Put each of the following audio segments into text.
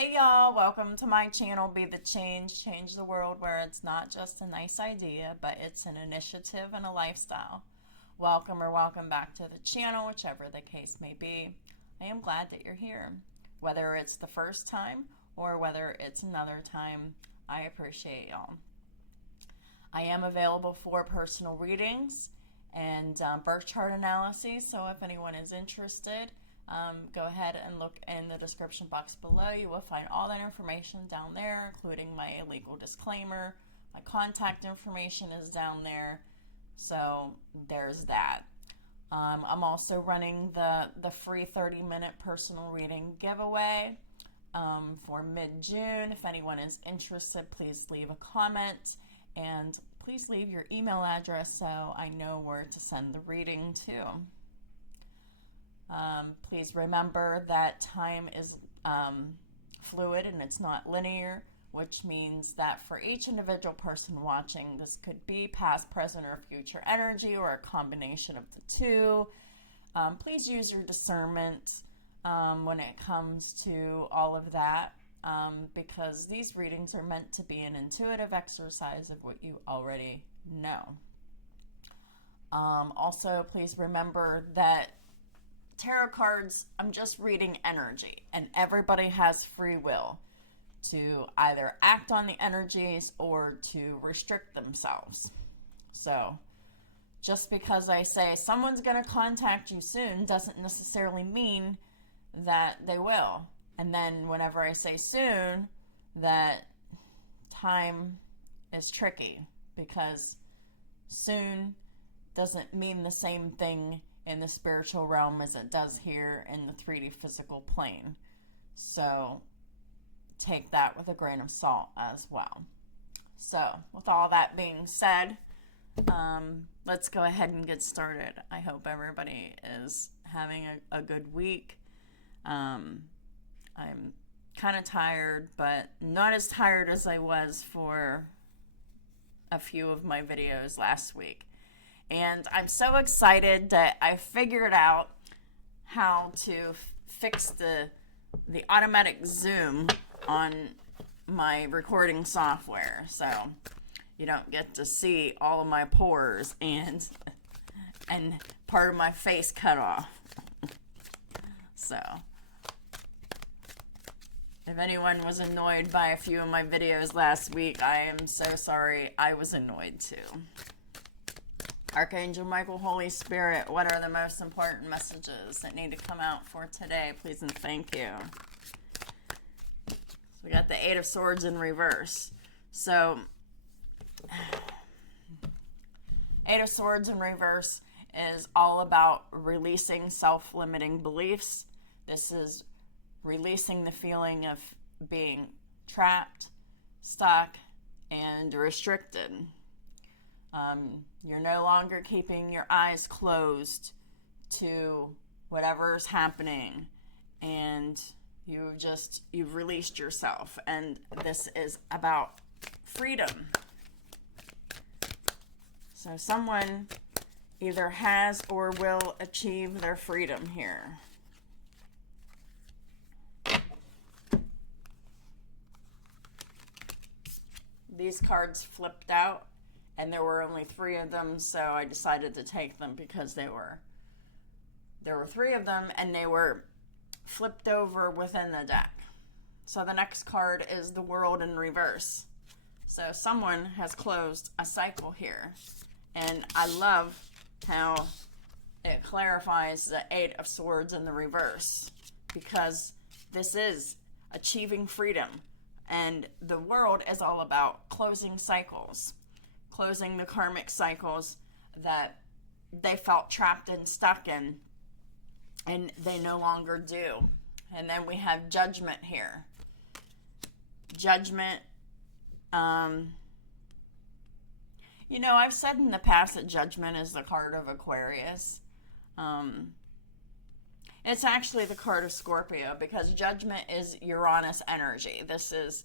Hey y'all, welcome to my channel, Be the Change, Change the World, where it's not just a nice idea, but it's an initiative and a lifestyle. Welcome or welcome back to the channel, whichever the case may be. I am glad that you're here. Whether it's the first time or whether it's another time, I appreciate y'all. I am available for personal readings and birth chart analyses, so if anyone is interested, go ahead and look in the description box below. You will find all that information down there, including my legal disclaimer. My contact information is down there, so there's that. I'm also running the free 30-minute personal reading giveaway for mid-June. If anyone is interested, please leave a comment and please leave your email address so I know where to send the reading to. Please remember that time is fluid and it's not linear, which means that for each individual person watching, this could be past, present, or future energy, or a combination of the two. Please use your discernment when it comes to all of that, because these readings are meant to be an intuitive exercise of what you already know. Also, please remember that tarot cards, I'm just reading energy, and everybody has free will to either act on the energies or to restrict themselves. So just because I say someone's going to contact you soon doesn't necessarily mean that they will. And then whenever I say soon, that time is tricky, because soon doesn't mean the same thing in the spiritual realm as it does here in the 3D physical plane. So take that with a grain of salt as well. So with all that being said, let's go ahead and get started. I hope everybody is having a good week. I'm kind of tired, but not as tired as I was for a few of my videos last week. And I'm so excited that I figured out how to fix the automatic zoom on my recording software, so you don't get to see all of my pores and part of my face cut off. So if anyone was annoyed by a few of my videos last week, I am so sorry. I was annoyed too. Archangel Michael, Holy Spirit, what are the most important messages that need to come out for today? Please and thank you. So we got the Eight of Swords in reverse. So, Eight of Swords in reverse is all about releasing self-limiting beliefs. This is releasing the feeling of being trapped, stuck, and restricted. You're no longer keeping your eyes closed to whatever's happening, and you've released yourself, and this is about freedom. So someone either has or will achieve their freedom here. These cards flipped out, and there were only 3 of them, so I decided to take them because there were 3 of them, and they were flipped over within the deck. So the next card is the World in reverse. So someone has closed a cycle here, and I love how it clarifies the Eight of Swords in the reverse, because this is achieving freedom, and the world is all about closing cycles. Closing the karmic cycles that they felt trapped and stuck in, and they no longer do. And then we have Judgment here. Judgment, I've said in the past that Judgment is the card of Aquarius. It's actually the card of Scorpio, because Judgment is Uranus energy. This is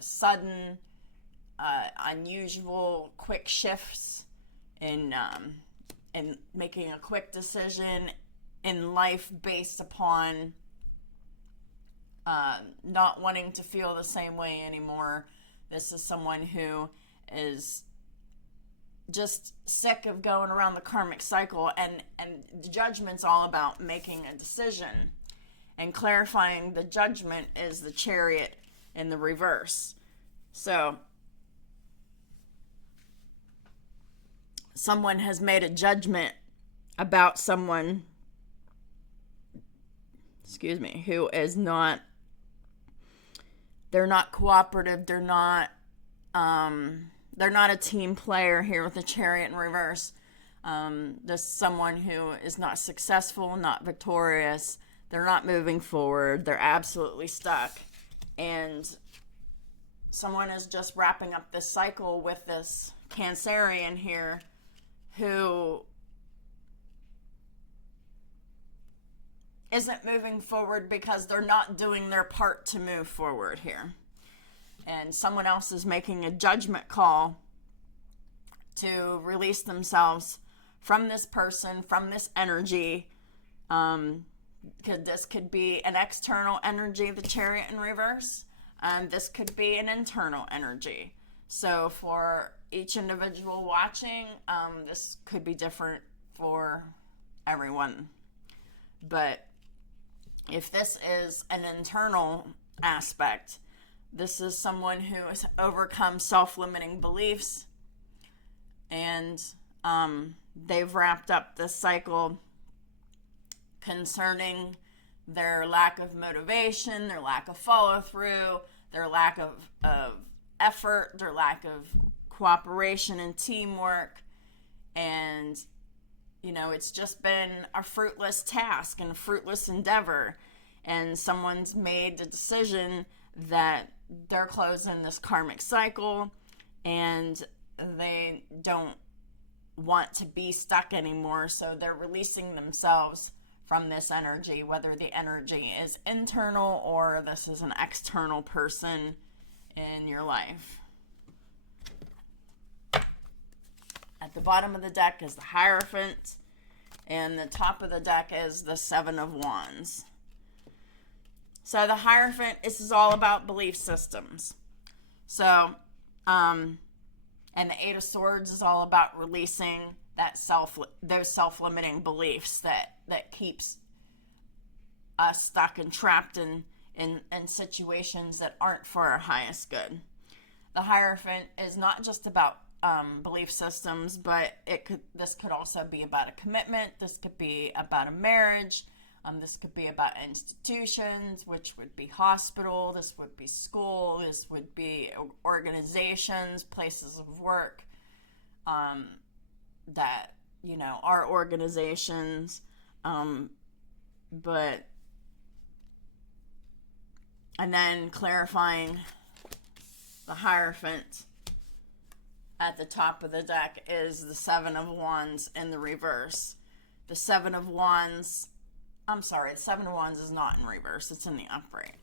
sudden, unusual, quick shifts in making a quick decision in life based upon not wanting to feel the same way anymore. This is someone who is just sick of going around the karmic cycle, and judgment's all about making a decision. And clarifying the judgment is the Chariot in the reverse. So someone has made a judgment about someone, who is not, they're not cooperative, they're not a team player here with the Chariot in reverse. This is someone who is not successful, not victorious, they're not moving forward, they're absolutely stuck. And someone is just wrapping up this cycle with this Cancerian here who isn't moving forward because they're not doing their part to move forward here. And someone else is making a judgment call to release themselves from this person, from this energy. This could be an external energy, the Chariot in reverse. This could be an internal energy. So for each individual watching, this could be different for everyone. But if this is an internal aspect, this is someone who has overcome self-limiting beliefs, and they've wrapped up this cycle concerning their lack of motivation, their lack of follow-through, their lack of effort, their lack of cooperation and teamwork. And, it's just been a fruitless task and a fruitless endeavor. And someone's made the decision that they're closing this karmic cycle and they don't want to be stuck anymore. So they're releasing themselves from this energy, whether the energy is internal or this is an external person in your life. At the bottom of the deck is the Hierophant, and the top of the deck is the Seven of Wands. So the Hierophant, this is all about belief systems. So, and the Eight of Swords is all about releasing those self-limiting beliefs that keeps us stuck and trapped in situations that aren't for our highest good. The Hierophant is not just about belief systems, but this could also be about a commitment. This could be about a marriage. This could be about institutions, which would be hospital. This would be school. This would be organizations, places of work, that, are organizations. And then clarifying the Hierophant at the top of the deck is the Seven of Wands in the reverse. The Seven of Wands is not in reverse, it's in the upright.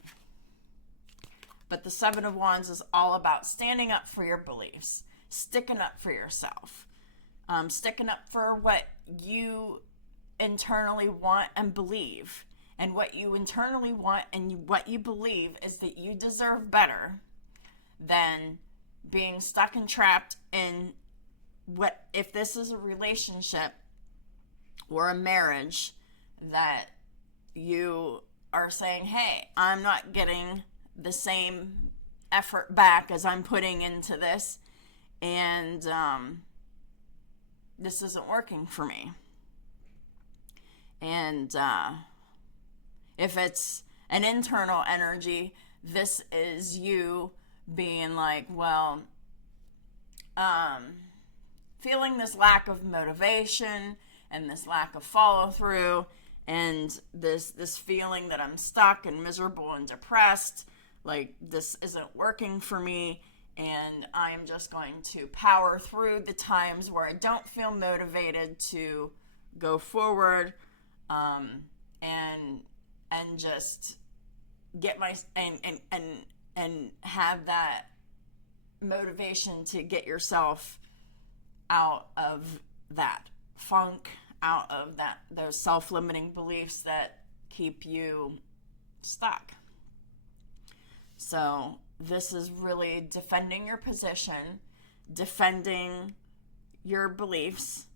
But the Seven of Wands is all about standing up for your beliefs, sticking up for yourself, sticking up for what you internally want and believe. And what you internally want and what you believe is that you deserve better than being stuck and trapped in if this is a relationship or a marriage that you are saying, hey, I'm not getting the same effort back as I'm putting into this, and this isn't working for me. And if it's an internal energy, this is you being like, well, feeling this lack of motivation and this lack of follow through and this feeling that I'm stuck and miserable and depressed, like this isn't working for me, and I'm just going to power through the times where I don't feel motivated to go forward, and just get my and have that motivation to get yourself out of that funk, out of those self-limiting beliefs that keep you stuck. So this is really defending your position, defending your beliefs,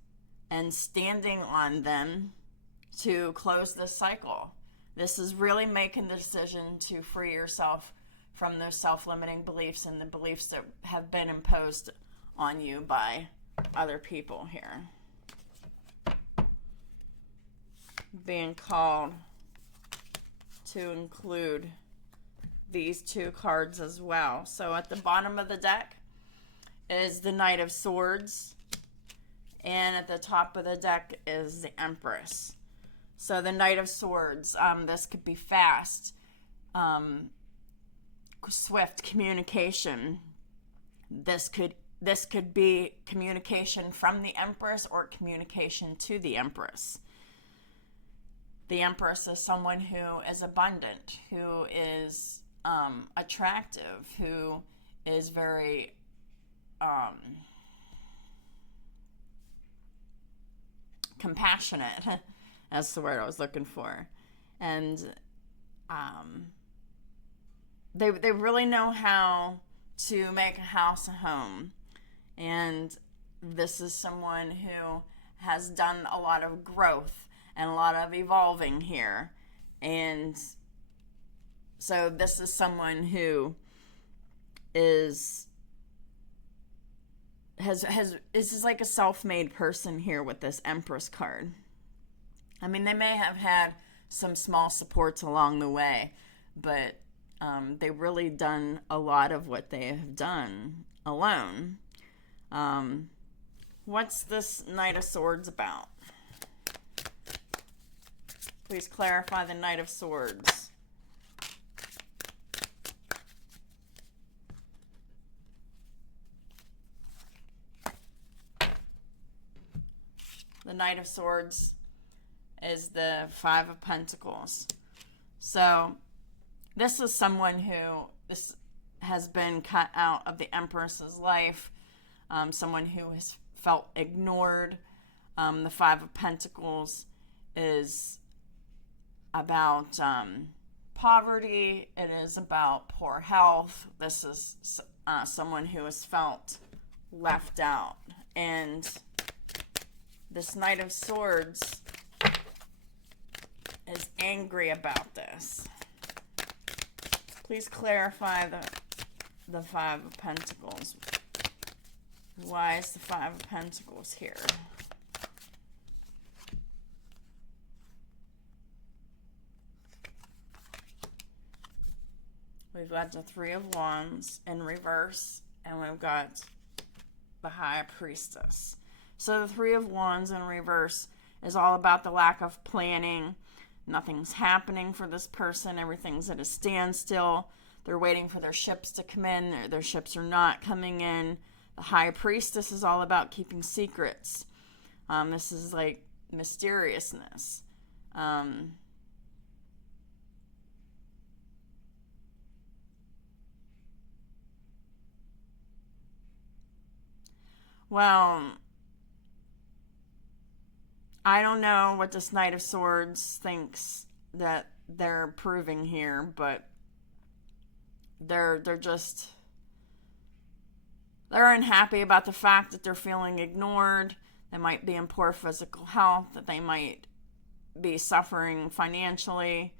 and standing on them to close this cycle. This is really making the decision to free yourself from those self-limiting beliefs and the beliefs that have been imposed on you by other people here. Being called to include these two cards as well. So at the bottom of the deck is the Knight of Swords, and at the top of the deck is the Empress. So the Knight of Swords, this could be fast, swift communication. This could be communication from the Empress or communication to the Empress. The Empress is someone who is abundant, who is attractive, who is very compassionate. That's the word I was looking for. And they really know how to make a house a home. And this is someone who has done a lot of growth and a lot of evolving here. And so this is someone who is like a self-made person here with this Empress card. I mean, they may have had some small supports along the way, but they've really done a lot of what they have done alone. What's this Knight of Swords about? Please clarify the Knight of Swords. The Knight of Swords is the Five of Pentacles. So this is someone who this has been cut out of the Empress's life, someone who has felt ignored. The Five of Pentacles is about poverty. It is about poor health. This is someone who has felt left out. And this Knight of Swords is angry about this. Please clarify the Five of Pentacles. Why is the Five of Pentacles here? We've got the Three of Wands in reverse, and we've got the High Priestess. So the Three of Wands in reverse is all about the lack of planning. Nothing's happening for this person. Everything's at a standstill. They're waiting for their ships to come in. Their ships are not coming in. The High Priestess is all about keeping secrets. This is like mysteriousness. Well, I don't know what this Knight of Swords thinks that they're proving here, but they're unhappy about the fact that they're feeling ignored. They might be in poor physical health, that they might be suffering financially,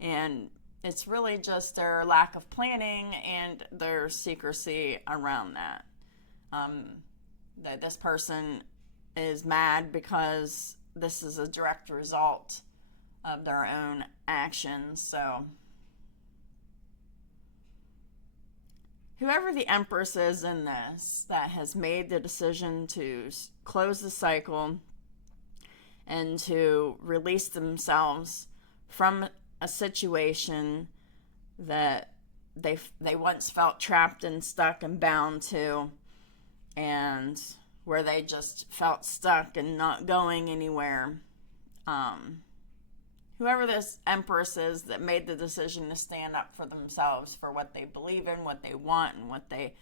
and it's really just their lack of planning and their secrecy around that. That this person is mad because this is a direct result of their own actions. So whoever the Empress is in this that has made the decision to close the cycle and to release themselves from a situation that they once felt trapped and stuck and bound to, and where they just felt stuck and not going anywhere. Whoever this Empress is that made the decision to stand up for themselves, for what they believe in, what they want, and what they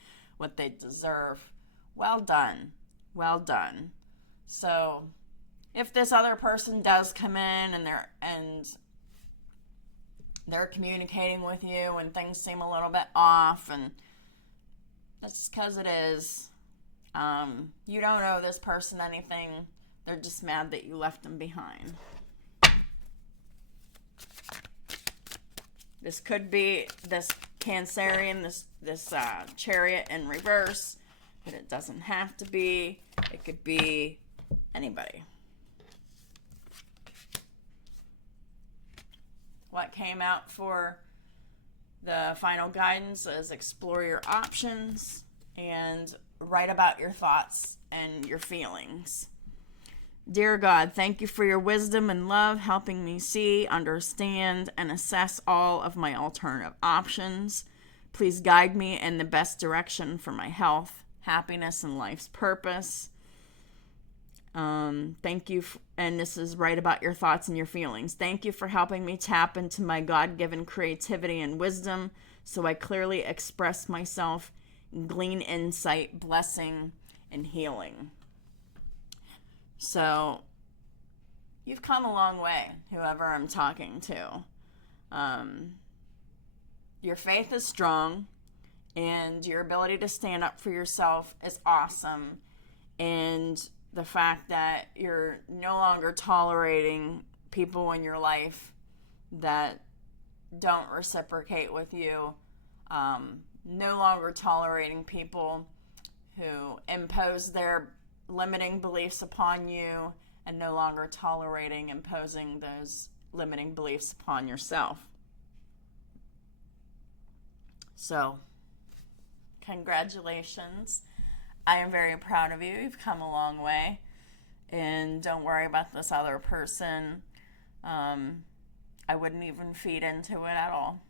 deserve, well done. Well done. So if this other person does come in and they're communicating with you and things seem a little bit off, and that's because it is. You don't owe this person anything. They're just mad that you left them behind. This could be this Cancerian, this Chariot in reverse, but it doesn't have to be. It could be anybody. What came out for the final guidance is explore your options and write about your thoughts and your feelings. Dear God, thank you for your wisdom and love, helping me see, understand, and assess all of my alternative options. Please guide me in the best direction for my health, happiness, and life's purpose. Thank you, and this is right about your thoughts and your feelings. Thank you for helping me tap into my God-given creativity and wisdom so I clearly express myself, glean insight, blessing, and healing. So, you've come a long way, whoever I'm talking to. Your faith is strong, and your ability to stand up for yourself is awesome. And the fact that you're no longer tolerating people in your life that don't reciprocate with you, no longer tolerating people who impose their limiting beliefs upon you, and no longer tolerating imposing those limiting beliefs upon yourself. So, congratulations. I am very proud of you. You've come a long way. And don't worry about this other person. I wouldn't even feed into it at all.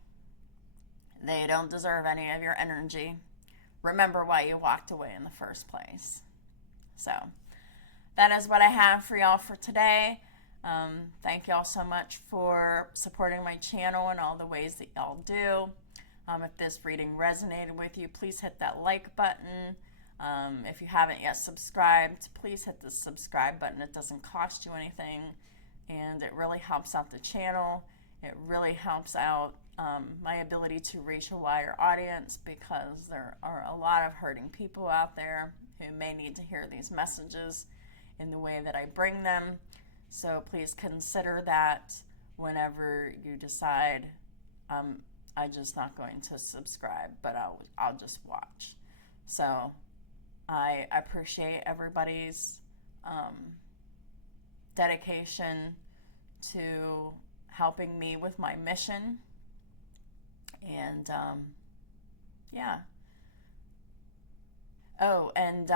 They don't deserve any of your energy. Remember why you walked away in the first place. So, that is what I have for y'all for today. Thank y'all so much for supporting my channel and all the ways that y'all do. If this reading resonated with you, please hit that like button. If you haven't yet subscribed, please hit the subscribe button. It doesn't cost you anything, and it really helps out the channel. It really helps out my ability to reach a wider audience, because there are a lot of hurting people out there who may need to hear these messages in the way that I bring them. So please consider that whenever you decide, I'm just not going to subscribe, but I'll just watch. So I appreciate everybody's dedication to helping me with my mission. And yeah. Oh, and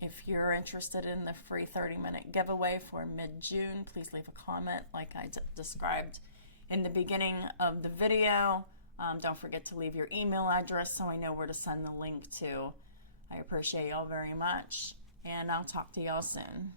if you're interested in the free 30-minute giveaway for mid-June, please leave a comment like I described in the beginning of the video. Don't forget to leave your email address so I know where to send the link to. I appreciate y'all very much, and I'll talk to y'all soon.